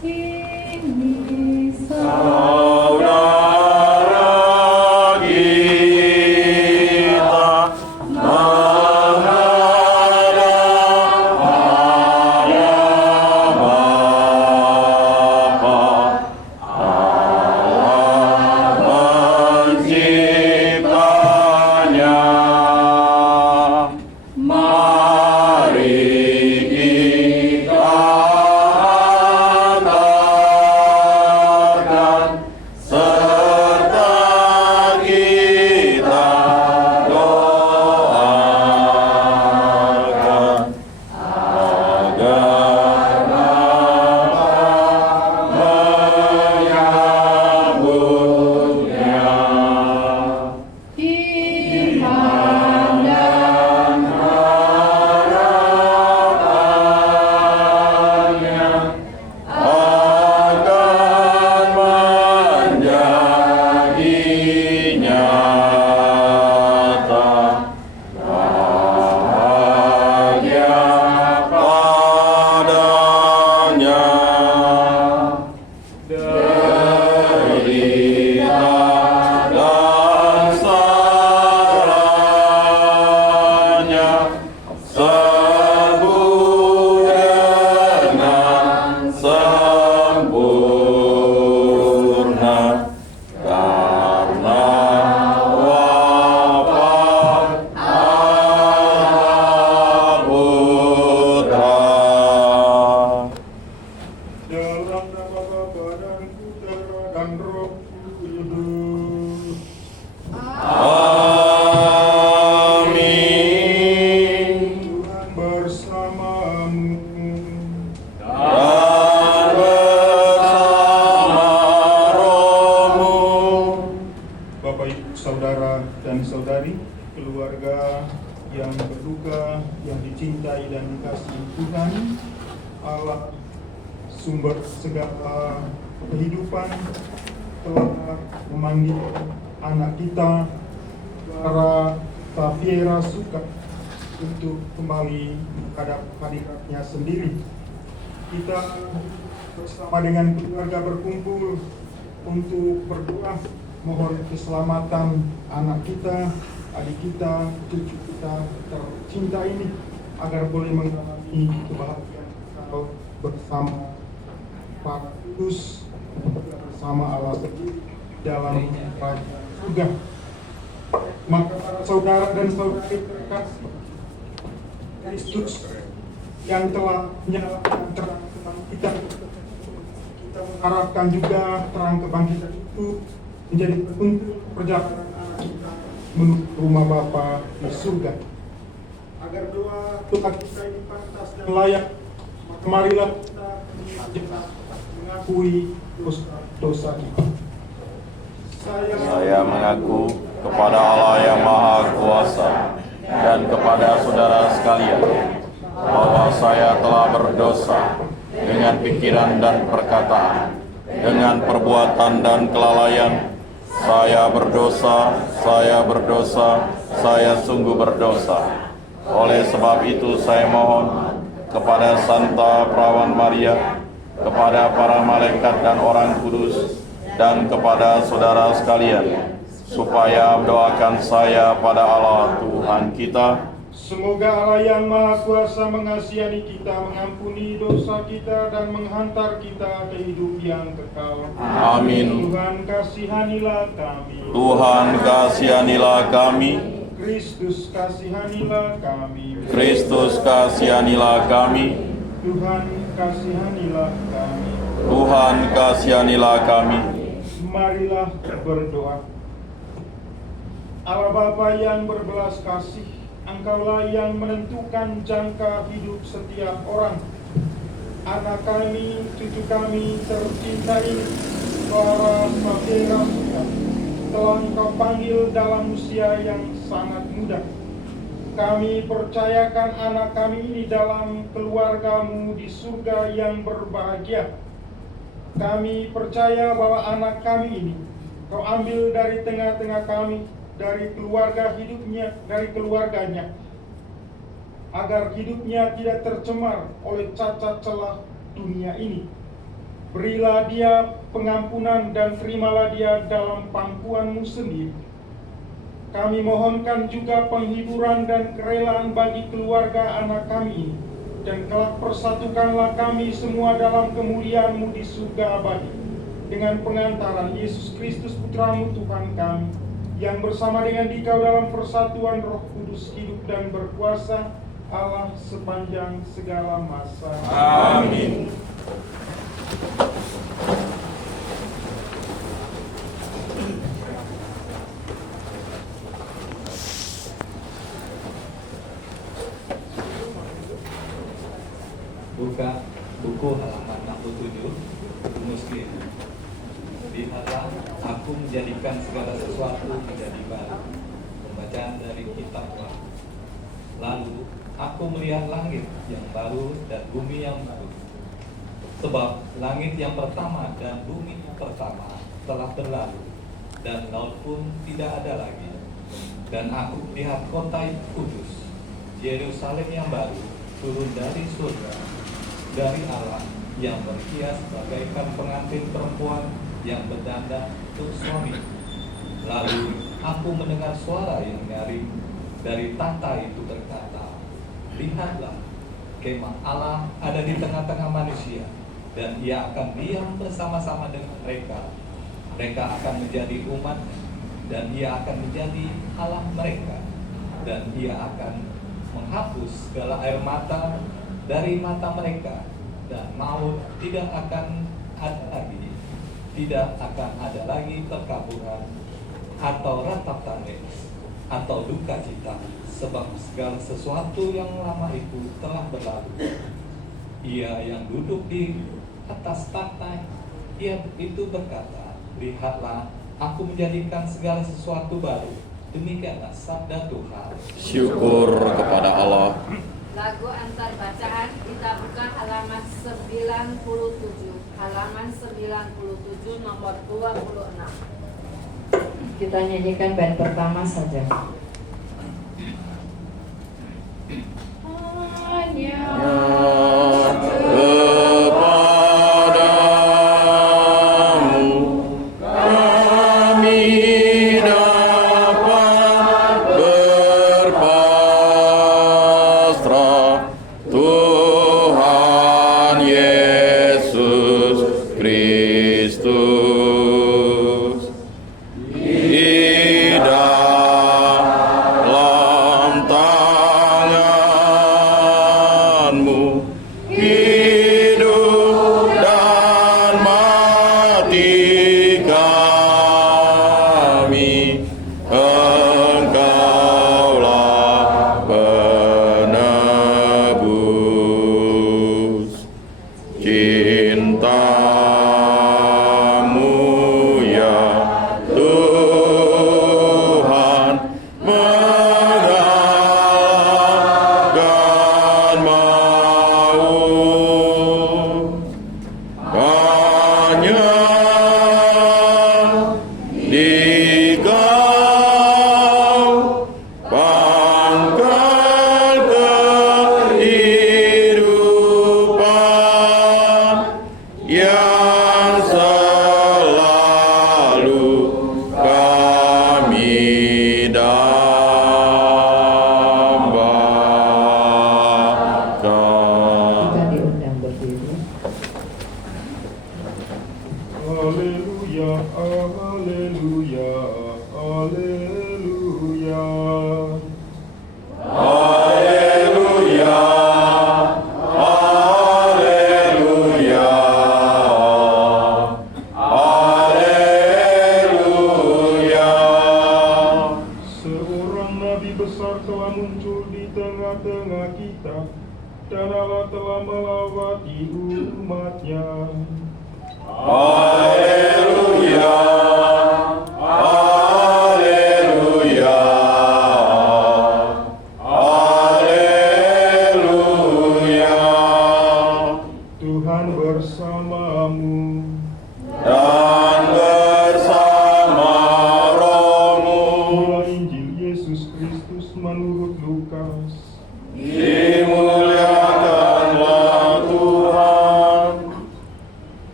Ini saudara kita menghadap pada Bapa Allah penciptanya. Mari kita antarkan serta kita doakan agar menyambutnya. iman dan Harapannya akan menjadi nyata. Bahagia padanya derita dan saranya sembuh dengan sempurna karena wafat Allah Putra. Dalam nama Bapa dan Putra dan Roh Kudus. Amin. Tuhan bersamamu. Dan bersama rohmu. Bapak Ibu Saudara dan Saudari, keluarga yang berduka, yang dicintai dan dikasihi Tuhan, Allah sumber segala kehidupan telah memanggil anak kita, Clara Taviera Suka, untuk kembali menghadap hadiratnya sendiri. Kita bersama dengan keluarga berkumpul untuk berdoa mohon keselamatan anak kita, adik kita, cucu kita tercinta ini agar boleh mengalami kebahagiaan kekal bersama para kudus, bersama Allah sendiri dalam kerajaan surga. Maka para saudara dan saudari terkasih, Kristus yang telah menyalakan terang kebangkitan, kita mengharapkan juga terang kebangkitan itu menjadi petunjuk perjalanan anak kita menuju rumah Bapa di surga. Agar doa kita ini pantas dan layak, maka marilah kita mengakui dosa kita. Saya mengaku kepada Allah yang Maha Kuasa dan kepada saudara sekalian bahwa saya telah berdosa dengan pikiran dan perkataan, dengan perbuatan dan kelalaian. Saya berdosa, saya sungguh berdosa. Oleh sebab itu saya mohon kepada Santa Perawan Maria, kepada para malaikat dan orang kudus, dan kepada saudara sekalian, supaya mendoakan saya pada Allah Tuhan kita. Semoga Allah yang Maha Kuasa mengasihi kita, mengampuni dosa kita, dan menghantar kita ke hidup yang kekal. Amin. Tuhan kasihanilah kami. Tuhan kasihanilah kami. Kristus kasihanilah kami. Kristus kasihanilah kami. Tuhan kasihanilah kami. Tuhan kasihanilah kami. Marilah berdoa. Allah Bapa yang berbelas kasih, Engkaulah yang menentukan jangka hidup setiap orang. Anak kami, cucu kami tercinta ini, Clara Taviera Suka, telah Engkau panggil dalam usia yang sangat muda. Kami percayakan anak kami ini dalam keluarga-Mu di surga yang berbahagia. Kami percaya bahwa anak kami ini Kau ambil dari tengah-tengah kami, dari keluarga hidupnya, dari keluarganya, agar hidupnya tidak tercemar oleh cacat celah dunia ini. Berilah dia pengampunan dan terimalah dia dalam pangkuan-Mu sendiri. Kami mohonkan juga penghiburan dan kerelaan bagi keluarga anak kami ini, dan kelak persatukanlah kami semua dalam kemuliaan-Mu di surga abadi, dengan pengantaran Yesus Kristus Putra-Mu Tuhan kami, yang bersama dengan Dikau dalam persatuan Roh Kudus hidup dan berkuasa Allah sepanjang segala masa. Amin. Buka buku halaman 67, Muslim. Lihatlah, aku menjadikan segala sesuatu menjadi baru. Pembacaan dari kitab Wahyu. Lalu aku melihat langit yang baru dan bumi yang baru. Sebab langit yang pertama dan bumi yang pertama telah berlalu, dan laut pun tidak ada lagi. Dan aku melihat kota kudus, Yerusalem yang baru, turun dari surga, dari Allah, yang berhias bagaikan pengantin perempuan yang berdandan untuk suami. Lalu aku mendengar suara yang nyaring dari tahta itu berkata, lihatlah, kemah Allah ada di tengah-tengah manusia, dan ia akan diam bersama-sama dengan mereka. Mereka akan menjadi umat, dan ia akan menjadi Allah mereka. Dan ia akan menghapus segala air mata dari mata mereka, dan maut tidak akan ada lagi. Tidak akan ada lagi perkaburan, atau ratap tangis, atau duka cita, sebab segala sesuatu yang lama itu telah berlalu. Ia yang duduk di atas tahta, ia itu berkata, lihatlah, aku menjadikan segala sesuatu baru. Demikianlah sabda Tuhan. Syukur kepada Allah. Lagu antar bacaan kita buka halaman 97, halaman 97 nomor 26. Kita nyanyikan bait pertama saja. Hanya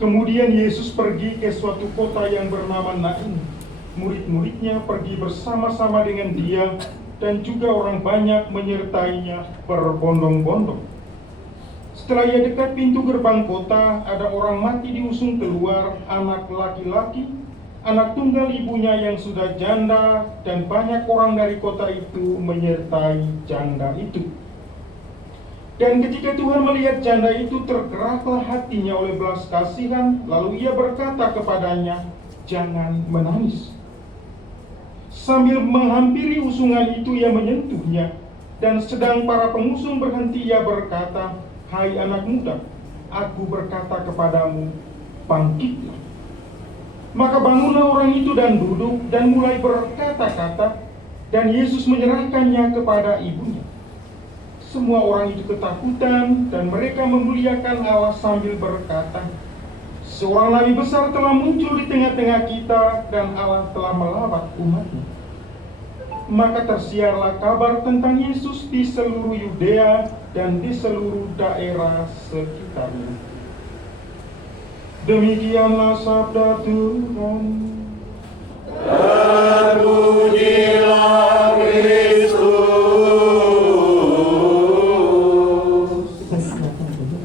Kemudian Yesus pergi ke suatu kota yang bernama Nain. Murid-muridnya pergi bersama-sama dengan dia, dan juga orang banyak menyertainya berbondong-bondong. Setelah ia dekat pintu gerbang kota, ada orang mati diusung keluar, anak laki-laki, anak tunggal ibunya yang sudah janda, dan banyak orang dari kota itu menyertai janda itu. Dan ketika Tuhan melihat janda itu, tergeraklah hatinya oleh belas kasihan, lalu ia berkata kepadanya, "Jangan menangis." Sambil menghampiri usungan itu, ia menyentuhnya, dan sedang para pengusung berhenti, ia berkata, "Hai anak muda, aku berkata kepadamu, bangkitlah." Maka bangunlah orang itu dan duduk, dan mulai berkata-kata, dan Yesus menyerahkannya kepada ibunya. Semua orang itu ketakutan, dan mereka memuliakan Allah sambil berkata, "Seorang nabi besar telah muncul di tengah-tengah kita, dan Allah telah melawat umat-Nya." Maka tersiarlah kabar tentang Yesus di seluruh Yudea dan di seluruh daerah sekitarnya. Demikianlah sabda Tuhan. Terpujilah Kristus. Persilakan dulu.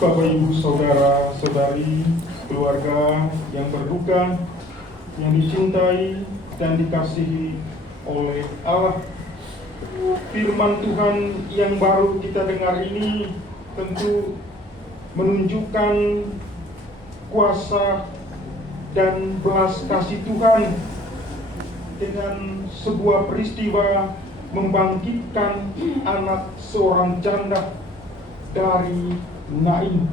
Bapak, Ibu, Saudara, Saudari, keluarga yang berduka, yang dicintai dan dikasihi oleh Allah. Firman Tuhan yang baru kita dengar ini tentu menunjukkan kuasa dan belas kasih Tuhan dengan sebuah peristiwa membangkitkan anak seorang janda dari Nain.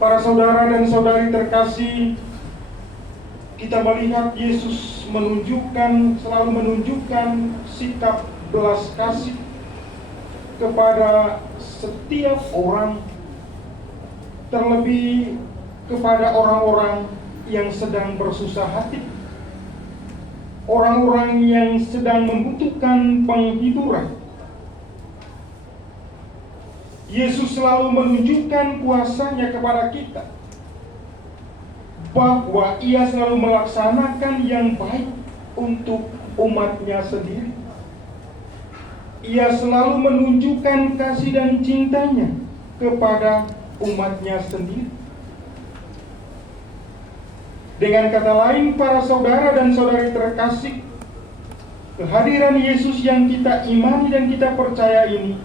Para saudara dan saudari terkasih, kita melihat Yesus selalu menunjukkan sikap belas kasih kepada setiap orang, terlebih kepada orang-orang yang sedang bersusah hati, orang-orang yang sedang membutuhkan penghiburan. Yesus selalu menunjukkan kuasanya kepada kita, bahwa ia selalu melaksanakan yang baik untuk umat-Nya sendiri. Ia selalu menunjukkan kasih dan cintanya kepada umat-Nya sendiri. Dengan kata lain, para saudara dan saudari terkasih, kehadiran Yesus yang kita imani dan kita percaya ini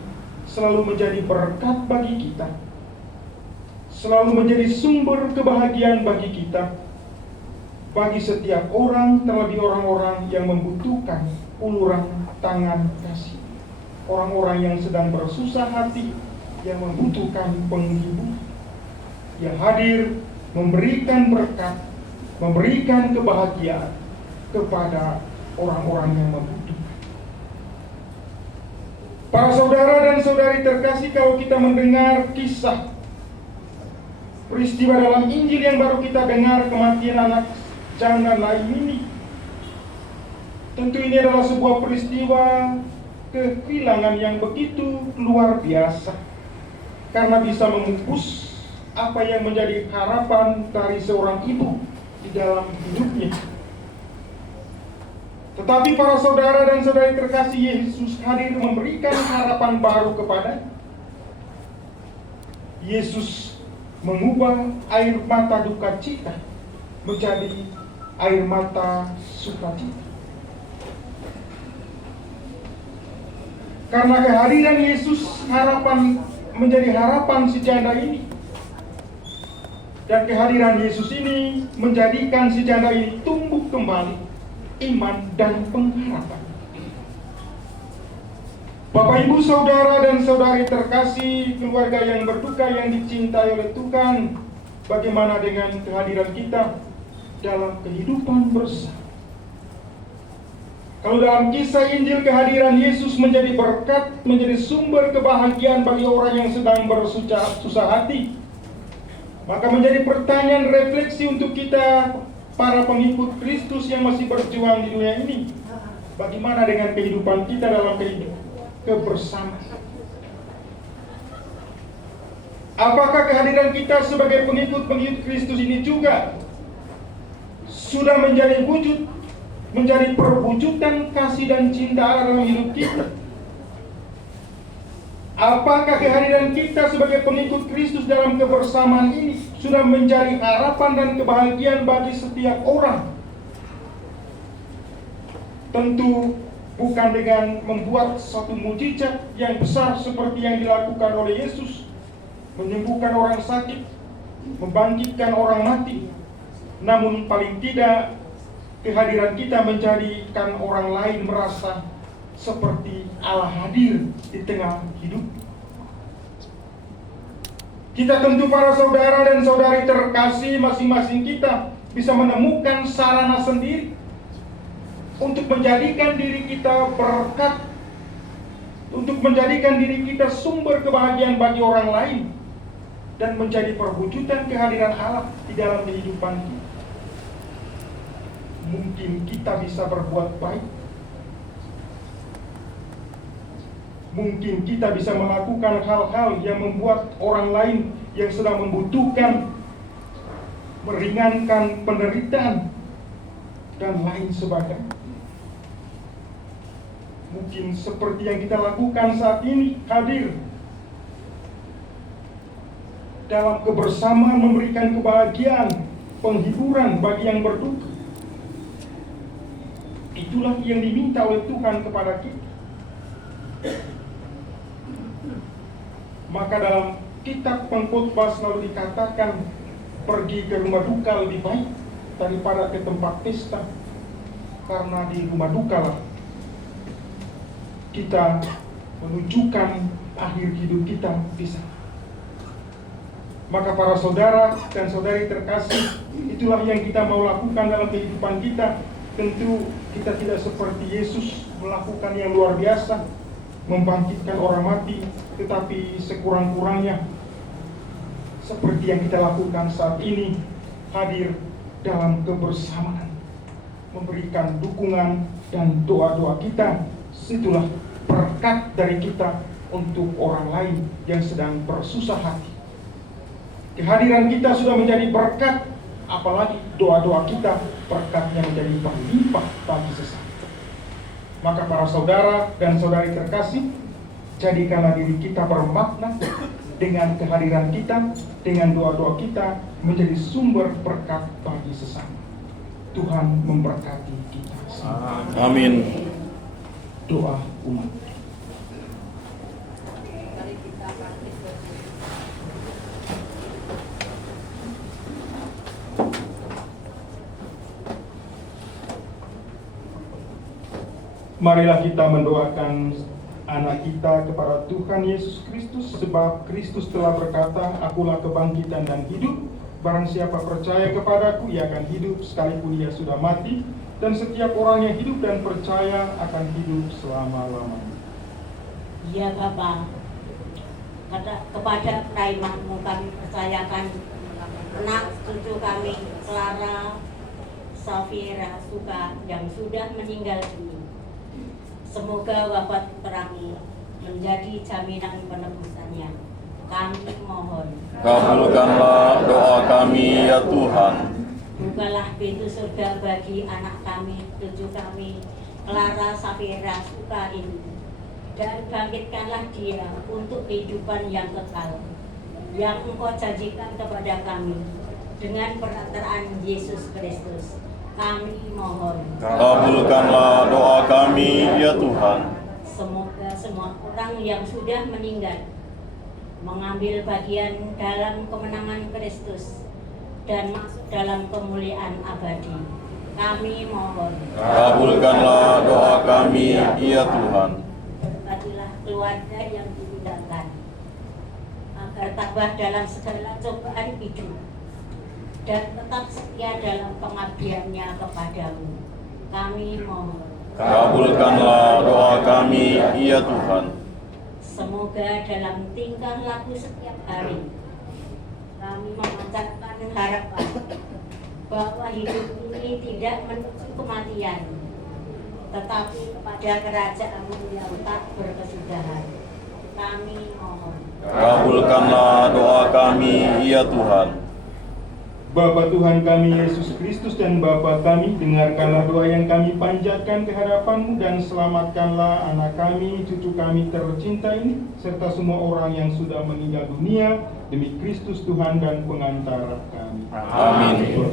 selalu menjadi berkat bagi kita, selalu menjadi sumber kebahagiaan bagi kita, bagi setiap orang, terlebih orang-orang yang membutuhkan uluran tangan kasih, orang-orang yang sedang bersusah hati, yang membutuhkan penghibur. Ia hadir memberikan berkat, memberikan kebahagiaan kepada orang-orang yang membutuhkan. Para saudara dan saudari terkasih, kalau kita mendengar kisah peristiwa dalam Injil yang baru kita dengar, kematian anak janda Nain ini, tentu ini adalah sebuah peristiwa kehilangan yang begitu luar biasa, karena bisa memupus apa yang menjadi harapan dari seorang ibu di dalam hidupnya. Tetapi para saudara dan saudari terkasih, Yesus hadir memberikan harapan baru kepada. Yesus mengubah air mata duka cita menjadi air mata sukacita. Karena kehadiran Yesus, harapan menjadi harapan si janda ini. Dan kehadiran Yesus ini menjadikan si janda ini tumbuh kembali iman dan pengharapan. Bapak, Ibu, saudara dan saudari terkasih, keluarga yang berduka yang dicintai oleh Tuhan, bagaimana dengan kehadiran kita dalam kehidupan bersama? Kalau dalam kisah Injil kehadiran Yesus menjadi berkat, menjadi sumber kebahagiaan bagi orang yang sedang bersusah hati, maka menjadi pertanyaan refleksi untuk kita, para pengikut Kristus yang masih berjuang di dunia ini. Bagaimana dengan kehidupan kita dalam kebersamaan. Apakah kehadiran kita sebagai pengikut-pengikut Kristus ini juga sudah menjadi perwujudan kasih dan cinta Allah dalam hidup kita? Apakah kehadiran kita sebagai pengikut Kristus dalam kebersamaan ini sudah menjadi harapan dan kebahagiaan bagi setiap orang? Tentu bukan dengan membuat satu mujizat yang besar seperti yang dilakukan oleh Yesus, menyembuhkan orang sakit, membangkitkan orang mati. Namun paling tidak kehadiran kita menjadikan orang lain merasa seperti Allah hadir di tengah hidup. Kita tentu para saudara dan saudari terkasih, masing-masing kita bisa menemukan sarana sendiri untuk menjadikan diri kita berkat, untuk menjadikan diri kita sumber kebahagiaan bagi orang lain, dan menjadi perwujudan kehadiran Allah di dalam kehidupan kita. Mungkin kita bisa berbuat baik, mungkin kita bisa melakukan hal-hal yang membuat orang lain yang sedang membutuhkan meringankan penderitaan dan lain sebagainya. Mungkin seperti yang kita lakukan saat ini, hadir dalam kebersamaan memberikan kebahagiaan, penghiburan bagi yang berduka. Itulah yang diminta oleh Tuhan kepada kita. Maka dalam kitab Pengkhotbah selalu dikatakan, pergi ke rumah duka lebih baik daripada ke tempat pesta, karena di rumah duka lah kita menunjukkan akhir hidup kita di sana. Maka para saudara dan saudari terkasih, itulah yang kita mau lakukan dalam kehidupan kita. Tentu kita tidak seperti Yesus melakukan yang luar biasa, membangkitkan orang mati, tetapi sekurang-kurangnya seperti yang kita lakukan saat ini, hadir dalam kebersamaan, memberikan dukungan dan doa-doa kita. Situlah berkat dari kita untuk orang lain yang sedang bersusah hati. Kehadiran kita sudah menjadi berkat, apalagi doa-doa kita berkatnya menjadi berlimpah bagi sesama. Maka para saudara dan saudari terkasih, jadikanlah diri kita bermakna dengan kehadiran kita, dengan doa-doa kita menjadi sumber berkat bagi sesama. Tuhan memberkati kita semua. Amin. Doa umat. Mari kita bangkit berdiri. Marilah kita mendoakan anak kita kepada Tuhan Yesus Kristus, sebab Kristus telah berkata, "Akulah kebangkitan dan hidup. Barang siapa percaya kepadaku, ia akan hidup sekalipun ia sudah mati. Dan setiap orang yang hidup dan percaya akan hidup selama-lamanya." Ya Bapa, kepada perahimanmu kami percayakan anak cucu kami Clara Safira Suka yang sudah meninggal ini. Semoga wafat putramu menjadi jaminan penebusannya. Kami mohon, Kabulkanlah doa kami ya Tuhan. bukalah pintu surga bagi anak kami, cucu kami Clara Safira Suka ini, dan bangkitkanlah dia untuk kehidupan yang kekal yang Engkau janjikan kepada kami dengan perantaraan Yesus Kristus. Kami mohon, Kabulkanlah doa kami ya Tuhan. semoga semua orang yang sudah meninggal mengambil bagian dalam kemenangan Kristus dan masuk dalam kemuliaan abadi. Kami mohon, Kabulkanlah doa kami ya Tuhan. berkatilah keluarga yang ditinggalkan agar tabah dalam segala cobaan hidup dan tetap setia dalam pengabdiannya kepadamu. Kami mohon, Kabulkanlah doa kami ya Tuhan. semoga dalam tingkah laku setiap hari kami memancarkan harapan bahwa hidup ini tidak menuju kematian, tetapi kepada kerajaan-Mu yang tak berkesudahan. Kami mohon. Kabulkanlah doa kami, ya Tuhan. Bapa Tuhan kami Yesus Kristus dan Bapa kami, dengarkanlah doa yang kami panjatkan ke hadapan-Mu dan selamatkanlah anak kami, cucu kami tercinta ini, serta semua orang yang sudah meninggal dunia, demi Kristus Tuhan dan pengantara kami. Amin.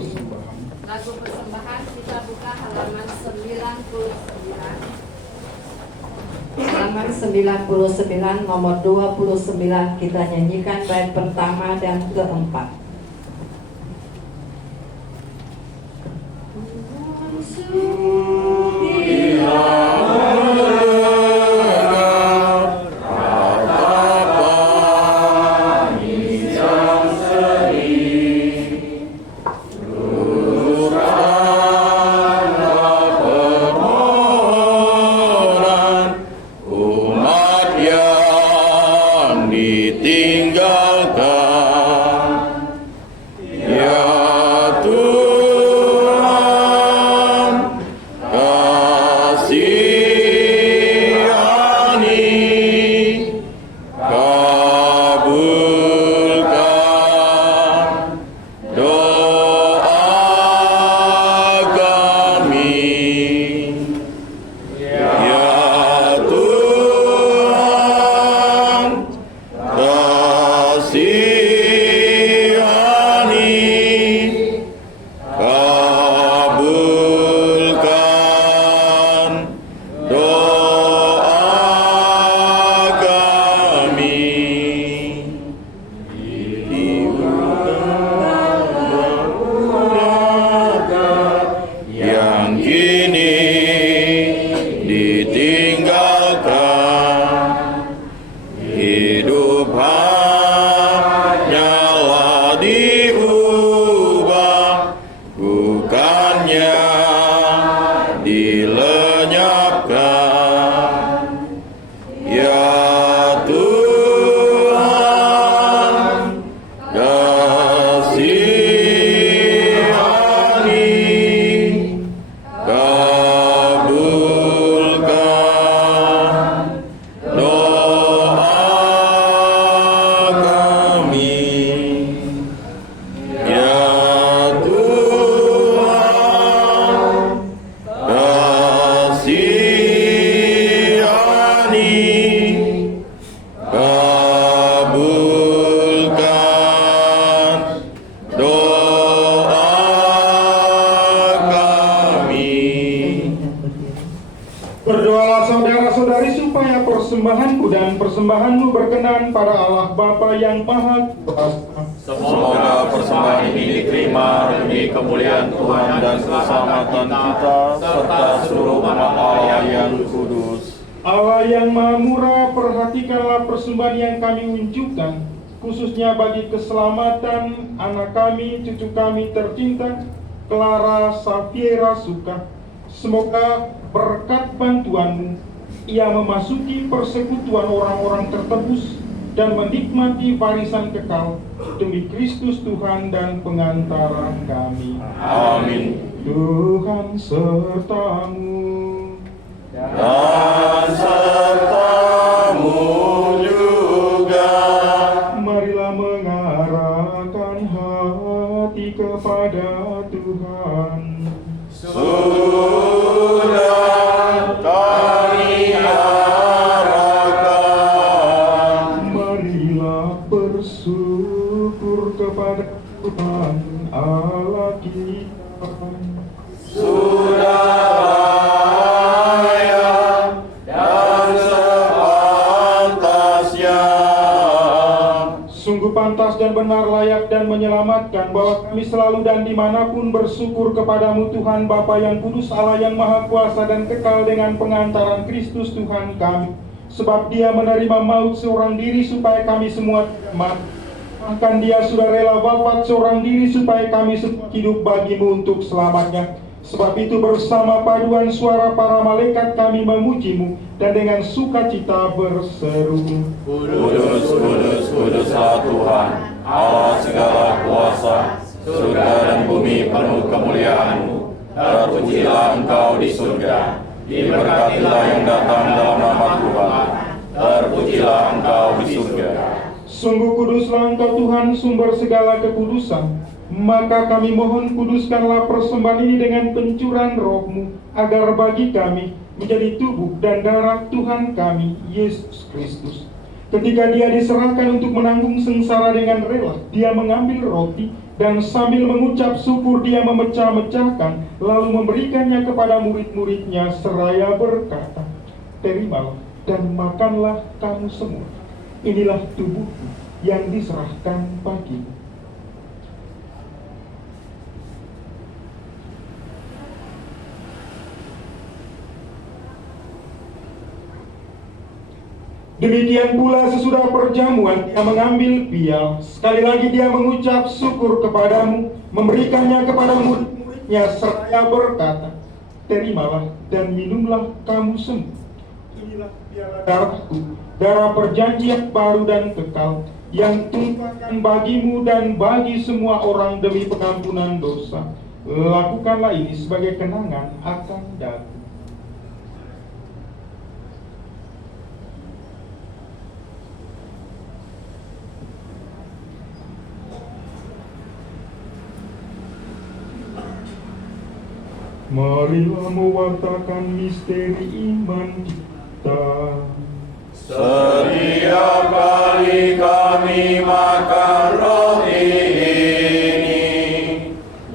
Lagu persembahan kita buka halaman 99. Halaman 99 nomor 29 kita nyanyikan bait pertama dan keempat. Berdoalah saudara-saudari supaya persembahanku dan persembahanmu berkenan pada Allah Bapa yang Maha Kuasa. Semoga persembahan ini diterima demi kemuliaan Tuhan dan keselamatan kita serta seluruh umat Allah yang kudus. Allah yang Maha Murah, perhatikanlah persembahan yang kami unjukkan, khususnya bagi keselamatan anak kami, cucu kami tercinta, Clara Safiera Suka. Semoga berkat bantuan-Mu, ia memasuki persekutuan orang-orang tertebus dan menikmati warisan kekal demi Kristus Tuhan dan pengantara kami. Amin. Tuhan serta-Mu. Dan serta-Mu juga. Marilah mengarahkan hati kepada Tuhan. Sudah kami arahkan. Marilah bersyukur kepada Tuhan Allah kita. Sudah layak dan sepantasnya. Sungguh pantas dan benar, layak dan menyelamatkan, bahwa kami selalu dan dimanapun bersyukur kepadamu Tuhan Bapa yang kudus, Allah yang maha kuasa dan kekal, dengan pengantaran Kristus Tuhan kami. Sebab dia menerima maut seorang diri supaya kami semua selamat. Bahkan dia sudah rela wafat seorang diri supaya kami semua hidup bagimu untuk selamatnya. Sebab itu bersama paduan suara para malaikat kami memujimu, dan dengan sukacita berseru, Kudus, kudus, kuduslah Tuhan, Allah segala kuasa. Surga dan bumi penuh kemuliaan-Mu. Terpujilah Engkau di surga, Diberkatilah yang datang dalam nama Tuhan. Terpujilah Engkau di surga. Sungguh kuduslah Engkau Tuhan, sumber segala kekudusan. Maka kami mohon kuduskanlah persembahan ini dengan pencurahan roh-Mu, agar bagi kami menjadi tubuh dan darah Tuhan kami, Yesus Kristus. Ketika Dia diserahkan untuk menanggung sengsara dengan rela, Dia mengambil roti dan sambil mengucap syukur Dia memecah-mecahkan, lalu memberikannya kepada murid-muridnya seraya berkata, "Terimalah dan makanlah kamu semua. Inilah tubuhku yang diserahkan bagimu." Demikian pula sesudah perjamuan Dia mengambil piala. Sekali lagi Dia mengucap syukur kepadamu, memberikannya kepada murid-muridnya seraya berkata, "Terimalah dan minumlah kamu semua. Inilah piala darahku, darah perjanjian baru dan kekal, yang tumpahkan bagimu dan bagi semua orang demi pengampunan dosa. Lakukanlah ini sebagai kenangan akan daku." Marilah mewartakan misteri iman kita. Setiap kali kami makan roti ini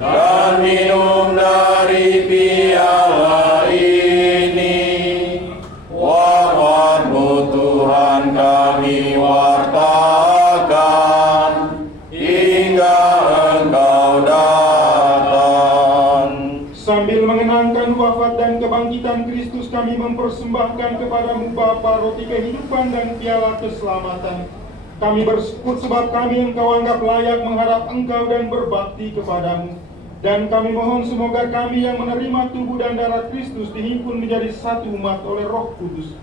dan minum dari piala ini, wafat-Mu Tuhan kami wartakan hingga Engkau datang. Sambil mengenangkan wafat dan kebangkitan Kristus, kami mempersembahkan kepada-Mu Bapa roti kehidupan dan piala keselamatan. Kami bersyukur sebab kami Engkau anggap layak menghadap Engkau dan berbakti kepada-Mu. Dan kami mohon semoga kami yang menerima tubuh dan darah Kristus dihimpun menjadi satu umat oleh Roh Kudus.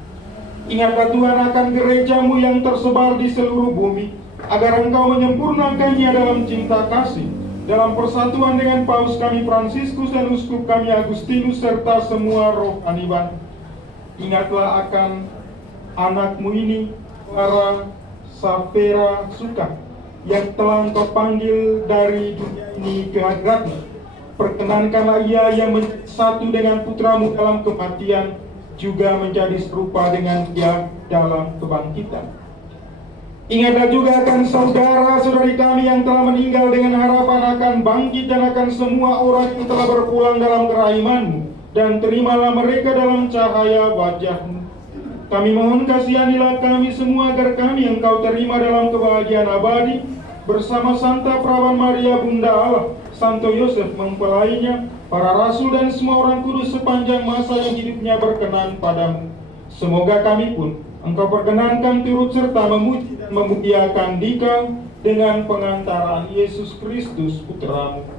Ingatlah Tuhan akan gereja-Mu yang tersebar di seluruh bumi, agar Engkau menyempurnakannya dalam cinta kasih, dalam persatuan dengan Paus kami Fransiskus dan Uskup kami Agustinus serta semua rohaniwan. Ingatlah akan anak-Mu ini, Clara Safera Suka, yang telah Engkau panggil dari dunia ini ke hadirat-Mu. Perkenankanlah ia yang menjadi satu dengan putra-Mu dalam kematian, juga menjadi serupa dengan Dia dalam kebangkitan. Ingatlah juga akan saudara-saudari kami yang telah meninggal dengan harapan akan bangkit, dan akan semua orang yang telah berpulang dalam kerahman-Mu, dan terimalah mereka dalam cahaya wajah-Mu. Kami mohon kasihanilah kami semua agar kami Engkau terima dalam kebahagiaan abadi bersama Santa Perawan Maria Bunda Allah, Santo Yosef mempelainya, para rasul dan semua orang kudus sepanjang masa yang hidupnya berkenan padamu. Semoga kami pun Engkau perkenankan turut serta memuji dan memuliakan Dikau dengan pengantaran Yesus Kristus Putra-Mu.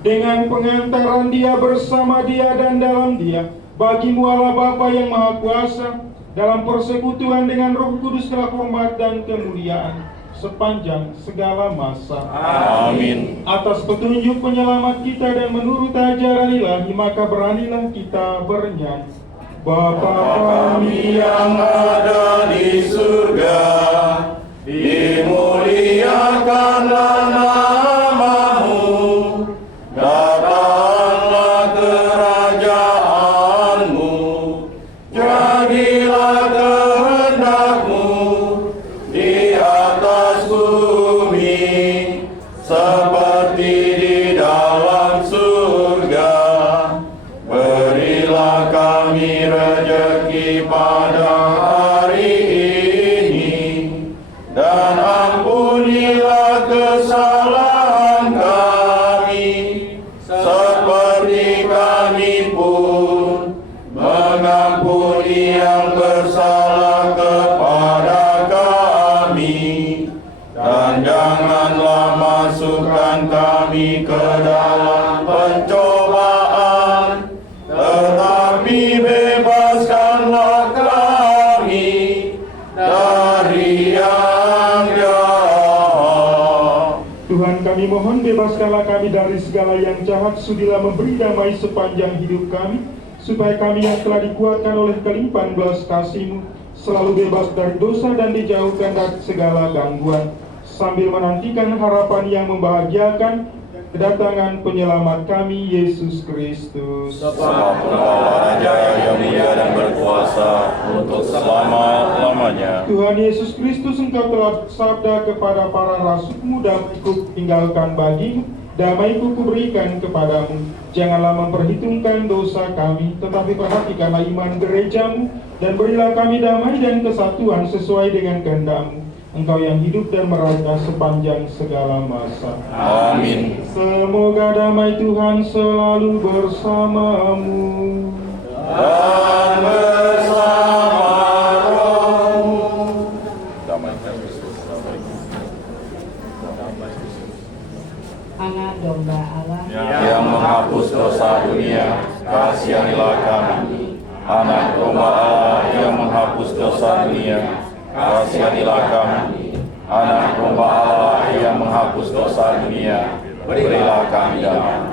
Dengan pengantaran Dia, bersama Dia, dan dalam Dia, bagi-Mu Allah Bapa yang Maha Kuasa, dalam persekutuan dengan Roh Kudus segala hormat dan kemuliaan sepanjang segala masa. Amin. Atas petunjuk penyelamat kita dan menurut ajaran ilahi, maka beranilah kita bernyanyi. Bapa kami yang ada di surga, dimuliakanlah nama-Mu, datanglah kerajaan-Mu, jadilah kehendak-Mu di atas bumi seperti di dalam surga. Berilah kami rezeki pada hari ini, dan ampunilah kesalahan kami, seperti kami pun mengampuni yang bersalah kepada kami. Dan janganlah masukkan kami ke dalam pencobaan, tetapi bebaskanlah kami dari yang jahat. Tuhan, kami mohon bebaskanlah kami dari segala yang jahat, sudilah memberi damai sepanjang hidup kami, supaya kami yang telah dikuatkan oleh kelimpahan belas kasih-Mu selalu bebas dari dosa dan dijauhkan dari segala gangguan, sambil menantikan harapan yang membahagiakan kedatangan penyelamat kami, Yesus Kristus. Sebab Engkaulah Raja yang mulia dan berkuasa untuk selama-lamanya. Tuhan Yesus Kristus, Engkau telah sabda kepada para rasul-Mu, damai-Ku tinggalkan bagimu, damai-Ku kuberikan kepadamu. Janganlah memperhitungkan dosa kami, tetapi perhatikanlah iman gereja-Mu, dan berilah kami damai dan kesatuan sesuai dengan kehendak-Mu. Engkau yang hidup dan merajai sepanjang segala masa. Amin. Semoga damai Tuhan selalu bersamamu. Dan bersama rohmu. Damai Kristus. Anak domba Allah Yang menghapus dosa dunia, kasihanilah kami. Anak domba Allah yang menghapus dosa dunia, kasihanilah kami. Anak domba Allah yang menghapus dosa dunia, berilah kami damai.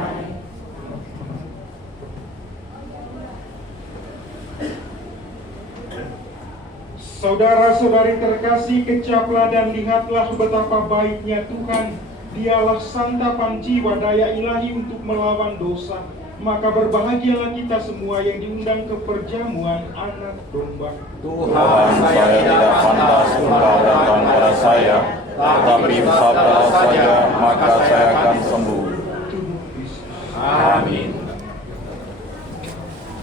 Saudara-saudari terkasih, kecaplah dan lihatlah betapa baiknya Tuhan. Dialah santapan jiwa daya ilahi untuk melawan dosa. Maka berbahagialah kita semua yang diundang ke perjamuan anak domba. Tuhan, saya tidak pantas Engkau datang pada saya, tetapi sabdalah saja, maka saya akan sembuh. Amin.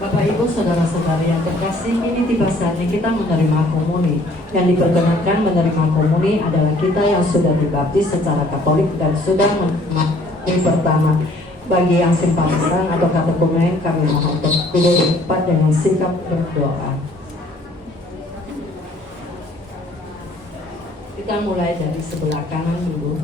Bapak Ibu saudara-saudari yang terkasih, ini tiba saatnya kita menerima komuni. Yang diperkenankan menerima komuni adalah kita yang sudah dibaptis secara Katolik dan sudah menerima yang pertama. Bagi yang simpatisan atau katekumen, kami mohon untuk duduk di tempat dengan sikap berdoa. Kita mulai dari sebelah kanan dulu.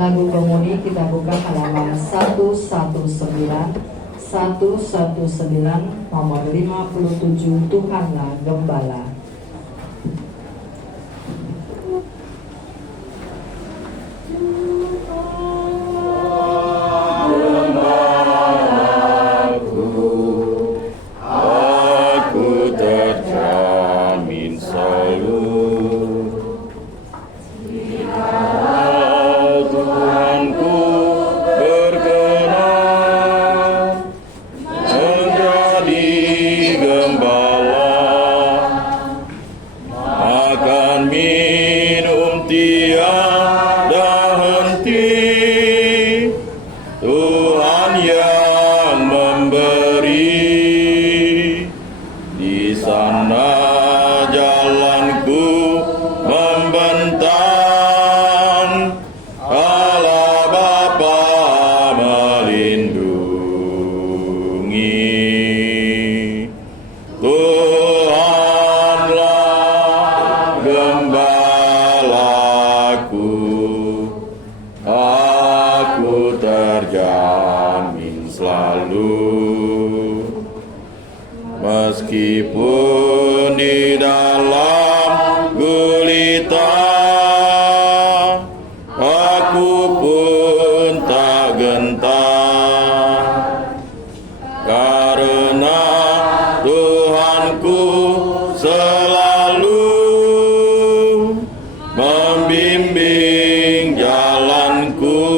Lagu komuni kita buka halaman 119 nomor 57, Tuhanlah Gembala. Meskipun di dalam gulita, aku pun tak gentar, karena Tuhanku selalu membimbing jalanku.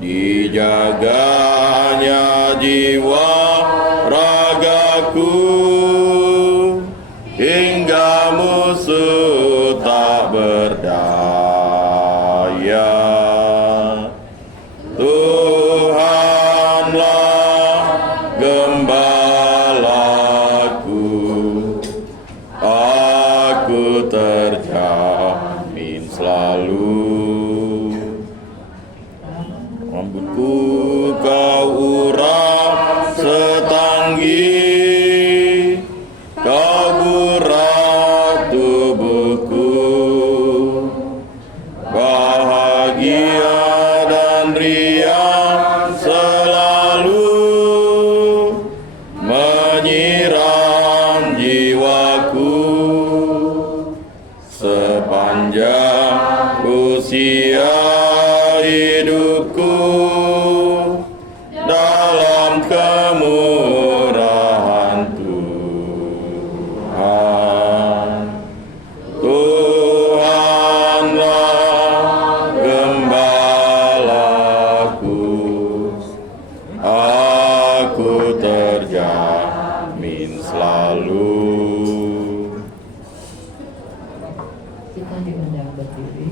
Dijaganya jiwa ragaku hingga musuh tak berdaya. Tuhanlah gembalaku, aku terjamin selalu. Rambutku kau urap setanggi, kau burat tubuhku. Bahagia dan riang selalu menyiram jiwaku. Sepanjang usia hidupku, dalam kemurahan Tuhan. Tuhanlah gembalaku, aku terjamin selalu. Kita diundang berdiri.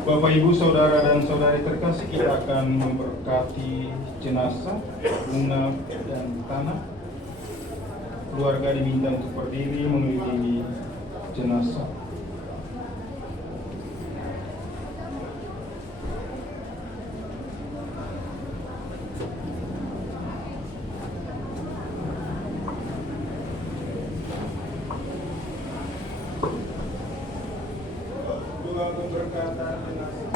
Bapak, Ibu, Saudara, dan Saudari terkasih, kita akan memberkati jenazah, bunga, dan tanah. Keluarga diminta untuk berdiri mengelilingi jenazah. Doa pemberkatan jenazah.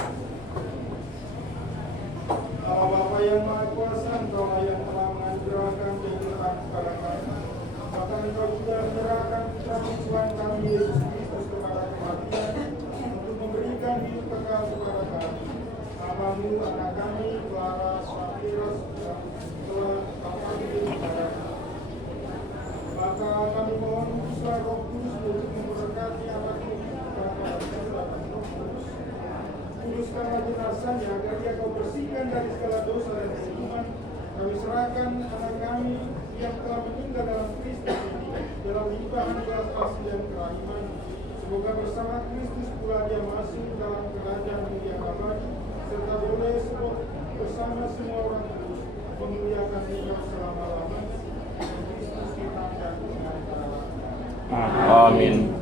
Allah Bapa yang Maha Kuasa, Engkau yang telah menganugerahkan kehidupan kepada kami, maka Engkau sudah menyerahkan putra Tuhan kami Yesus Kristus kepada kematian untuk memberikan hidup kekal kepada kami. Hamba-Mu, anak kami, Clara Safira, telah kami kepada kami. Maka kami mohon khususlah Roh Kudus untuk memberkati anak-Mu kuduskanlah jenazahnya agar ia Kau bersihkan dari segala dosa dan hukuman. Kami serahkan anak kami yang telah meninggal dalam Kristus ini dalam limpahan belas kasih dan kerahiman. Semoga bersama Kristus pula dia masuk dalam kerajaan mulia abadi, serta boleh bersama semua orang kudus memuliakan Engkau selama-lamanya. Kristus kita dan Tuhan kita. Amin.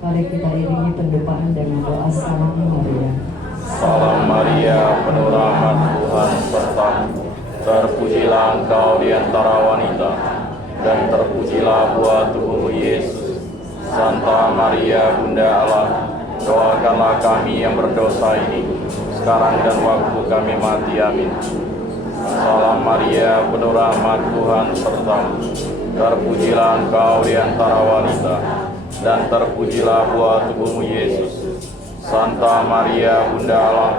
Mari kita iringi pendupaan dengan doa Salam Maria. Salam Maria, penuh rahmat Tuhan sertamu. Terpujilah engkau di antara wanita, dan terpujilah buah tubuhmu Yesus. Santa Maria, Bunda Allah, doakanlah kami yang berdosa ini, sekarang dan waktu kami mati. Amin. Salam Maria, penuh rahmat Tuhan sertamu. Terpujilah engkau di antara wanita, dan terpujilah buah tubuhmu Yesus. Santa Maria, Bunda Allah,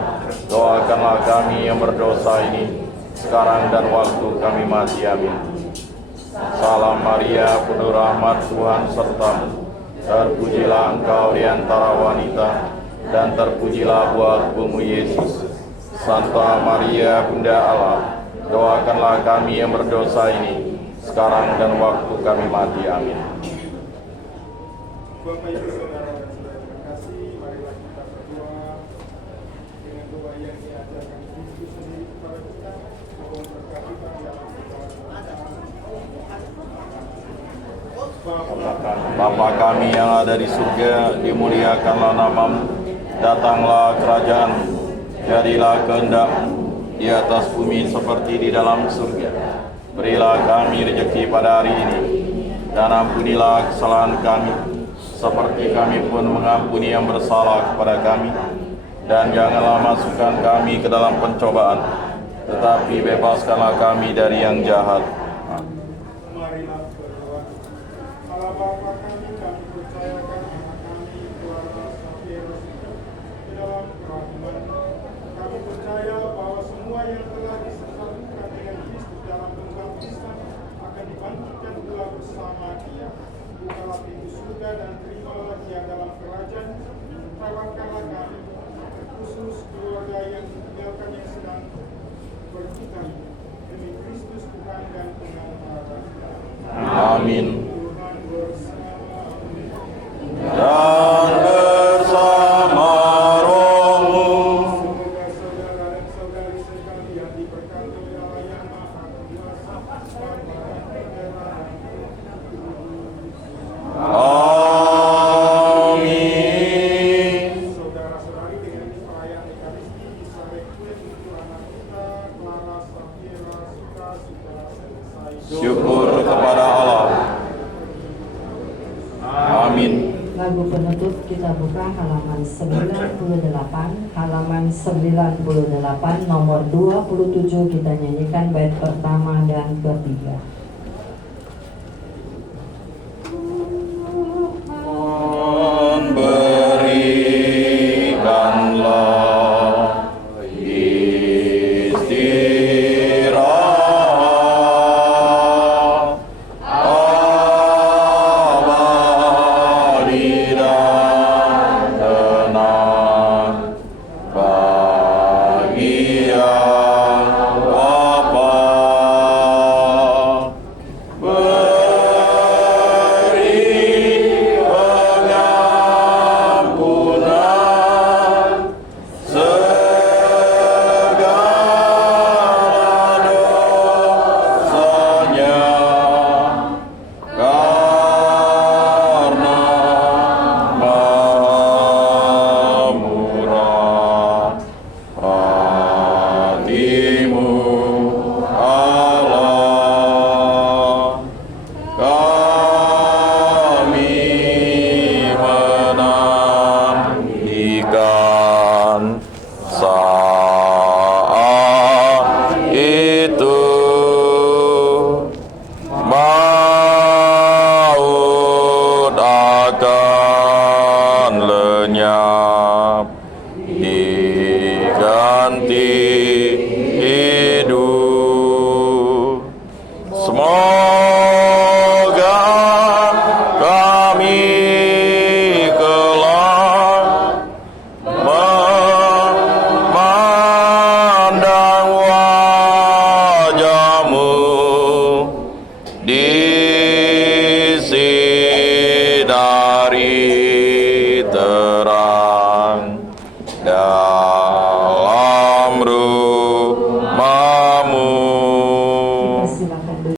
doakanlah kami yang berdosa ini, sekarang dan waktu kami mati. Amin. Salam Maria, penuh rahmat Tuhan sertamu. Terpujilah engkau di antara wanita, dan terpujilah buah tubuhmu Yesus. Santa Maria, Bunda Allah, doakanlah kami yang berdosa ini, sekarang dan waktu kami mati. Amin. Bapak, Ibu, Saudara, dan Saudara terkasih, marilah kita berdoa dengan doa yang diajarkan Bapa kami yang ada di surga, dimuliakanlah namamu, datanglah kerajaan-Mu, jadilah kehendak-Mu di atas bumi seperti di dalam surga. Berilah kami rezeki pada hari ini, dan ampunilah kesalahan kami, seperti kami pun mengampuni yang bersalah kepada kami. Dan janganlah masukkan kami ke dalam pencobaan, tetapi bebaskanlah kami dari yang jahat. Marilah berdoa. Allah Bapa kami percayakan anak kami keluarga Sapirus ke dalam kerahiman. Kami percaya bahwa semua yang telah disatukan dengan Kristus dalam pembaptisan akan dibangkitkan pula bersama Dia. Bukalah pintu surga dan terimalah Dia dalam kerajaan. Tawakkallah kami, khusus keluarga yang ditinggalkan yang sedang berduka demi Kristus Tuhan dan pengantara. Amin. Tuhan bersama-mu. Dan bersama rohmu. Semoga saudara dan saudari sekalian diberkati oleh Allah yang Maha Kuasa, Bapa dan Putra dan Roh Kudus. Amin. Saudara-saudari, dengan ini perayaan Ekaristi bisa requiem untuk anak kita, Clara Safira, suka selesai. Syukur kepada Allah. Amin. Lagu penutup kita buka halaman 98, halaman 98 nomor 27 kita nyanyikan bait pertama dan ketiga. Tuhan berikanlah istirahat abadi dan tenang bagi yang wafat. Beri pengampunan segala dosanya, karena Maha murah hatimu Allah. Kami menantikan saat itu, maut akan lenyap diganti